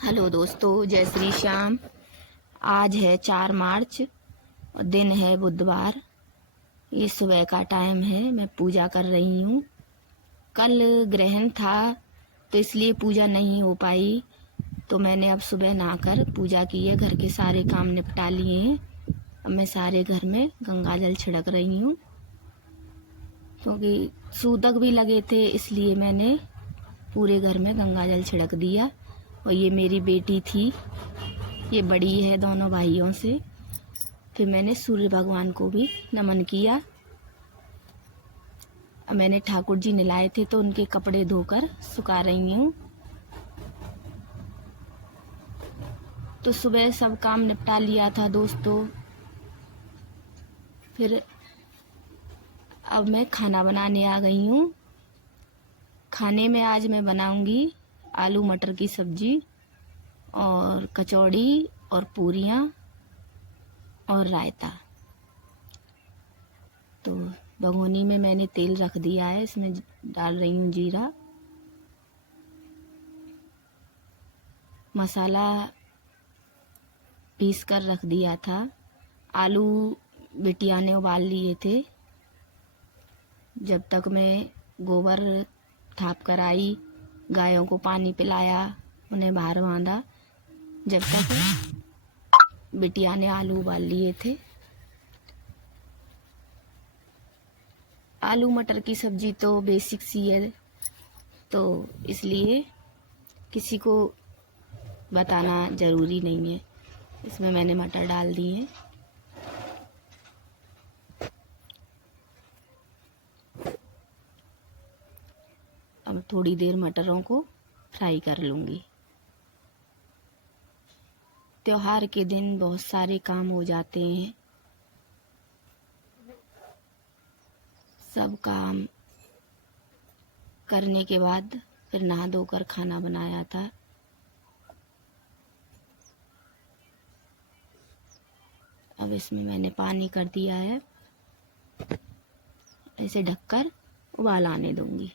Hello दोस्तों, जय श्री श्याम। आज है 4 मार्च और दिन है बुधवार। ये सुबह का टाइम है। मैं पूजा कर रही हूँ। कल ग्रहण था तो इसलिए पूजा नहीं हो पाई, तो मैंने अब सुबह नहाकर पूजा की है। घर के सारे काम निपटा लिए हैं। अब मैं सारे घर में गंगा जल छिड़क रही हूँ, क्योंकि सूतक भी लगे थे, इसलिए मैंने पूरे घर में गंगा जल छिड़क दिया। और ये मेरी बेटी थी, ये बड़ी है दोनों भाइयों से। फिर मैंने सूर्य भगवान को भी नमन किया। अब मैंने ठाकुर जी नहलाए थे तो उनके कपड़े धोकर सुखा रही हूँ। तो सुबह सब काम निपटा लिया था दोस्तों। फिर अब मैं खाना बनाने आ गई हूँ। खाने में आज मैं बनाऊंगी आलू मटर की सब्जी और कचौड़ी और पूरियाँ और रायता। तो भगोनी में मैंने तेल रख दिया है, इसमें डाल रही हूँ जीरा। मसाला पीस कर रख दिया था। आलू बिटिया ने उबाल लिए थे। जब तक मैं गोबर थाप कर आई, गायों को पानी पिलाया, उन्हें बाहर बांधा, जब तक बिटिया ने आलू उबाल लिए थे। आलू मटर की सब्जी तो बेसिक सी है, तो इसलिए किसी को बताना ज़रूरी नहीं है। इसमें मैंने मटर डाल दिए हैं। अब थोड़ी देर मटरों को फ्राई कर लूँगी। त्योहार के दिन बहुत सारे काम हो जाते हैं। सब काम करने के बाद फिर नहा धोकर खाना बनाया था। अब इसमें मैंने पानी कर दिया है, ऐसे ढककर उबाल आने दूंगी।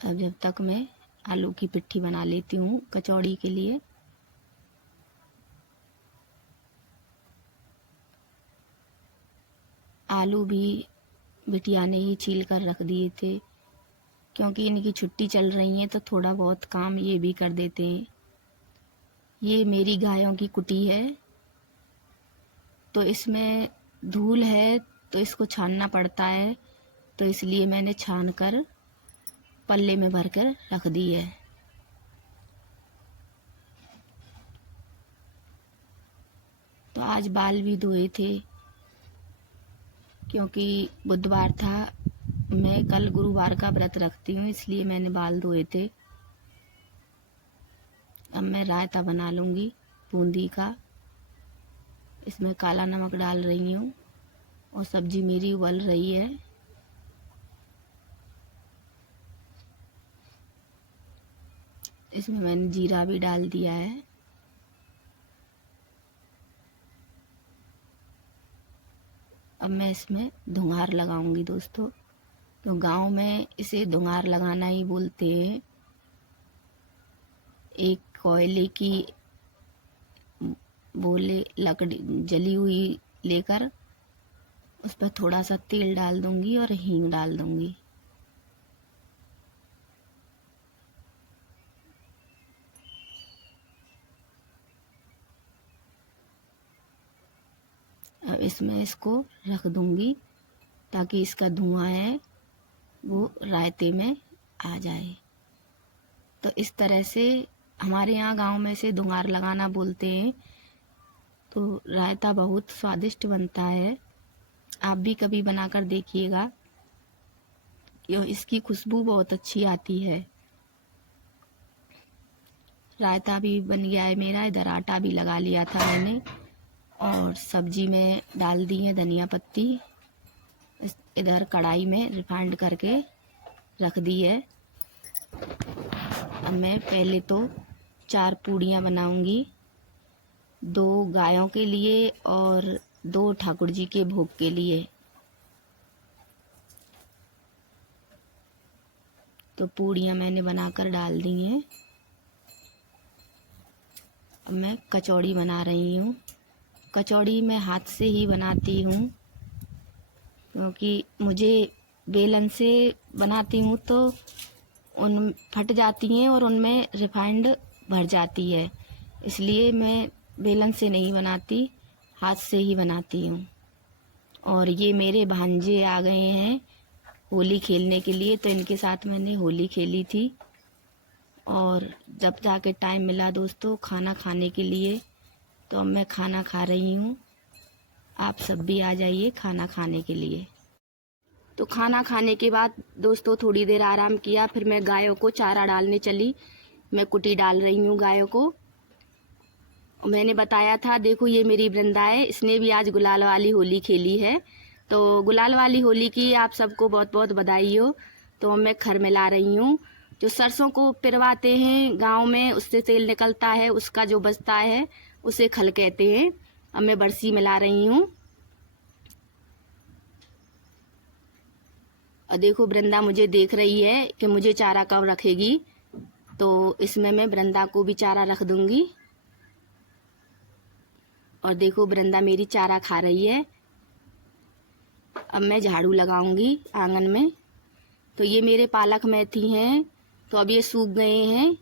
अब जब तक मैं आलू की पिट्ठी बना लेती हूँ कचौड़ी के लिए। आलू भी बिटिया ने ही छील कर रख दिए थे, क्योंकि इनकी छुट्टी चल रही है तो थोड़ा बहुत काम ये भी कर देते हैं। ये मेरी गायों की कुटी है, तो इसमें धूल है तो इसको छानना पड़ता है, तो इसलिए मैंने छान कर पल्ले में भरकर रख दी है। तो आज बाल भी धोए थे, क्योंकि बुधवार था। मैं कल गुरुवार का व्रत रखती हूँ, इसलिए मैंने बाल धोए थे। अब मैं रायता बना लूँगी बूंदी का। इसमें काला नमक डाल रही हूँ और सब्जी मेरी उबल रही है। इसमें मैंने जीरा भी डाल दिया है। अब मैं इसमें धुंगार लगाऊंगी दोस्तों। तो गांव में इसे धुंगार लगाना ही बोलते हैं। एक कोयले की बोले लकड़ी जली हुई लेकर उस पर थोड़ा सा तेल डाल दूंगी और हींग डाल दूंगी। अब इसमें इसको रख दूंगी ताकि इसका धुआं है वो रायते में आ जाए। तो इस तरह से हमारे यहाँ गांव में से धुंगार लगाना बोलते हैं। तो रायता बहुत स्वादिष्ट बनता है। आप भी कभी बनाकर देखिएगा, इसकी खुशबू बहुत अच्छी आती है। रायता भी बन गया है मेरा। इधर आटा भी लगा लिया था मैंने और सब्जी में डाल दी है धनिया पत्ती। इधर कढ़ाई में रिफाइंड करके रख दी है। अब मैं पहले तो 4 पूड़ियाँ बनाऊंगी, 2 गायों के लिए और 2 ठाकुर जी के भोग के लिए। तो पूड़ियाँ मैंने बनाकर डाल दी हैं। अब मैं कचौड़ी बना रही हूँ। कचौड़ी मैं हाथ से ही बनाती हूँ, क्योंकि मुझे बेलन से बनाती हूँ तो उन फट जाती हैं और उनमें रिफाइंड भर जाती है, इसलिए मैं बेलन से नहीं बनाती, हाथ से ही बनाती हूँ। और ये मेरे भांजे आ गए हैं होली खेलने के लिए, तो इनके साथ मैंने होली खेली थी। और जब जाके टाइम मिला दोस्तों खाना खाने के लिए, तो अब मैं खाना खा रही हूँ। आप सब भी आ जाइए खाना खाने के लिए। तो खाना खाने के बाद दोस्तों थोड़ी देर आराम किया, फिर मैं गायों को चारा डालने चली। मैं कुटी डाल रही हूँ गायों को। मैंने बताया था, देखो ये मेरी वृंदा है, इसने भी आज गुलाल वाली होली खेली है। तो गुलाल वाली होली की आप सबको बहुत बहुत बधाई हो। तो मैं खर मिला रही हूँ। जो सरसों को पिरवाते हैं गांव में, उससे तेल निकलता है, उसका जो बचता है उसे खल कहते हैं। अब मैं बरसी मिला रही हूँ। और देखो वृंदा मुझे देख रही है कि मुझे चारा कब रखेगी, तो इसमें मैं वृंदा को भी चारा रख दूंगी। और देखो वृंदा मेरी चारा खा रही है। अब मैं झाड़ू लगाऊंगी आंगन में। तो ये मेरे पालक मेथी हैं, तो अब ये सूख गए हैं।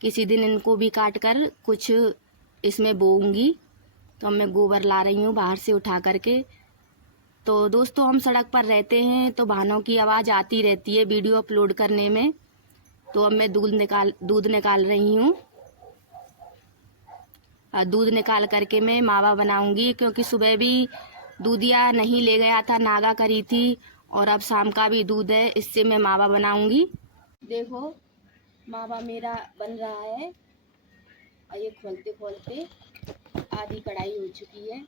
किसी दिन इनको भी काट कर कुछ इसमें बोऊंगी। तो अब मैं गोबर ला रही हूँ बाहर से उठा करके। तो दोस्तों हम सड़क पर रहते हैं, तो वाहनों की आवाज़ आती रहती है वीडियो अपलोड करने में। तो अब मैं दूध निकाल रही हूँ। दूध निकाल करके मैं मावा बनाऊंगी, क्योंकि सुबह भी दूधिया नहीं ले गया था, नागा करी थी, और अब शाम का भी दूध है, इससे मैं मावा बनाऊंगी। देखो मावा मेरा बन रहा है, और ये खोलते खोलते आधी कढ़ाई हो चुकी है।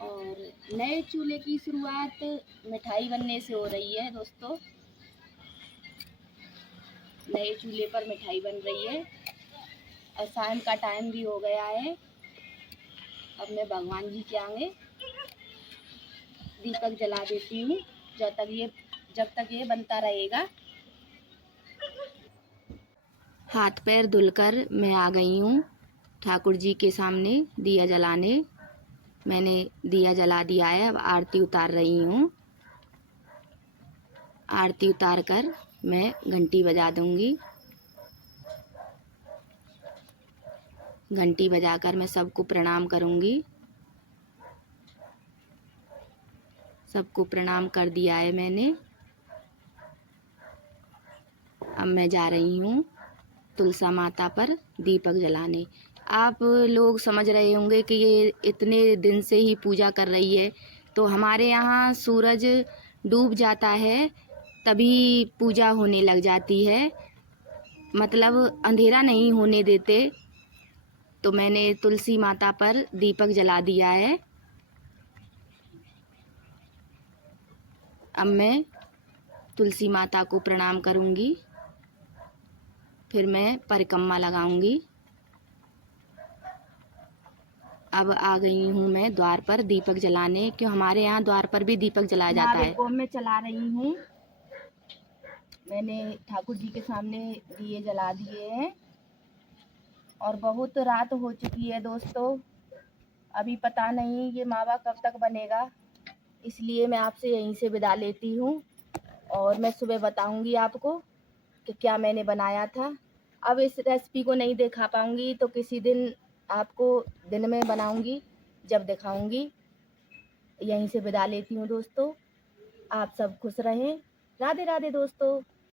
और नए चूल्हे की शुरुआत मिठाई बनने से हो रही है दोस्तों। नए चूल्हे पर मिठाई बन रही है, और शाम का टाइम भी हो गया है। अब मैं भगवान जी के आगे दीपक जला देती हूँ, जब तक ये बनता रहेगा। हाथ पैर धुलकर मैं आ गई हूँ ठाकुर जी के सामने दिया जलाने। मैंने दिया जला दिया है, अब आरती उतार रही हूँ। आरती उतार कर मैं घंटी बजा दूंगी। घंटी बजाकर मैं सबको प्रणाम करूंगी। सबको प्रणाम कर दिया है मैंने। अब मैं जा रही हूँ तुलसा माता पर दीपक जलाने। आप लोग समझ रहे होंगे कि ये इतने दिन से ही पूजा कर रही है, तो हमारे यहाँ सूरज डूब जाता है तभी पूजा होने लग जाती है, मतलब अंधेरा नहीं होने देते। तो मैंने तुलसी माता पर दीपक जला दिया है। अब मैं तुलसी माता को प्रणाम करूंगी, फिर मैं परिक्रमा लगाऊंगी। अब आ गई हूँ मैं द्वार पर दीपक जलाने, क्यों हमारे यहाँ द्वार पर भी दीपक जलाया जाता है। को मैं चला रही हूँ। मैंने ठाकुर जी के सामने दिए जला दिए हैं, और बहुत रात हो चुकी है दोस्तों। अभी पता नहीं ये मावा कब तक बनेगा, इसलिए मैं आपसे यहीं से विदा लेती हूँ। और मैं सुबह बताऊंगी आपको कि क्या मैंने बनाया था। अब इस रेसिपी को नहीं दिखा पाऊंगी, तो किसी दिन आपको दिन में बनाऊंगी जब दिखाऊंगी। यहीं से विदा लेती हूँ दोस्तों। आप सब खुश रहें। राधे राधे दोस्तों।